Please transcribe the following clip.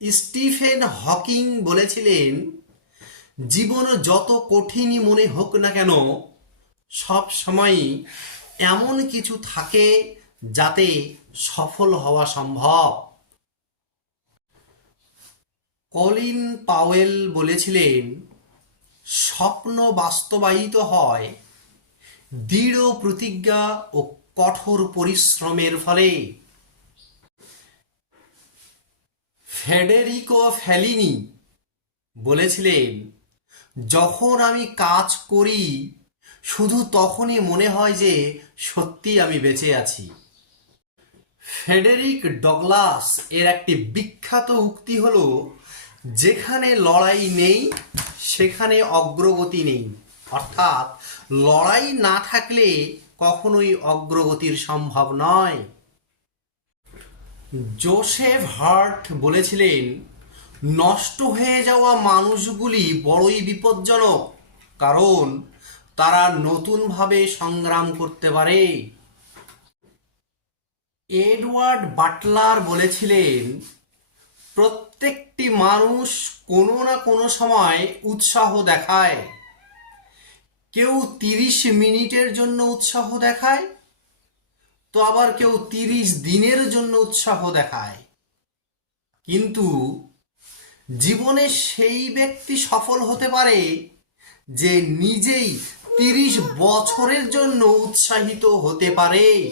Stephen Hawking বলেছিলেন, জীবন যত কঠিনই মনে হোক না কেন, সব সময়ই এমন কিছু থাকে যাতে সফল হওয়া সম্ভব। কলিন পাওয়েল বলেছিলেন, স্বপ্ন বাস্তবায়িত হয়, দৃঢ় প্রতিজ্ঞা ও কঠোর পরিশ্রমের ফলে। ফেডেরিকো ফেলিনি বলেছিলেন, যখন আমি কাজ করি, শুধু তখনই মনে হয় যে সত্যি আমি বেঁচে আছি। ফেডেরিক ডগলাস এর একটি বিখ্যাত উক্তি হলো, যেখানে লড়াই নেই, সেখানে অগ্রগতি নেই। অর্থাৎ, লড়াই না থাকলে কখনোই অগ্রগতির সম্ভব নয়। জোসেফ হার্ট বলেছিলেন, নষ্ট হয়ে যাওয়া মানুষগুলি বড়ই বিপজ্জনক, কারণ তারা নতুনভাবে সংগ্রাম করতে পারে। এডওয়ার্ড বাটলার বলেছিলেন, প্রত্যেকটি মানুষ কোনো না কোনো সময় উৎসাহ দেখায়। কেউ তিরিশ মিনিটের জন্য উৎসাহ দেখায় তো আবার কেউ তিরিশ দিনের জন্য উৎসাহ দেখায়। কিন্তু জীবনে সেই ব্যক্তি সফল হতে পারে যে নিজেই তিরিশ বছরের জন্য উৎসাহিত হতে পারে।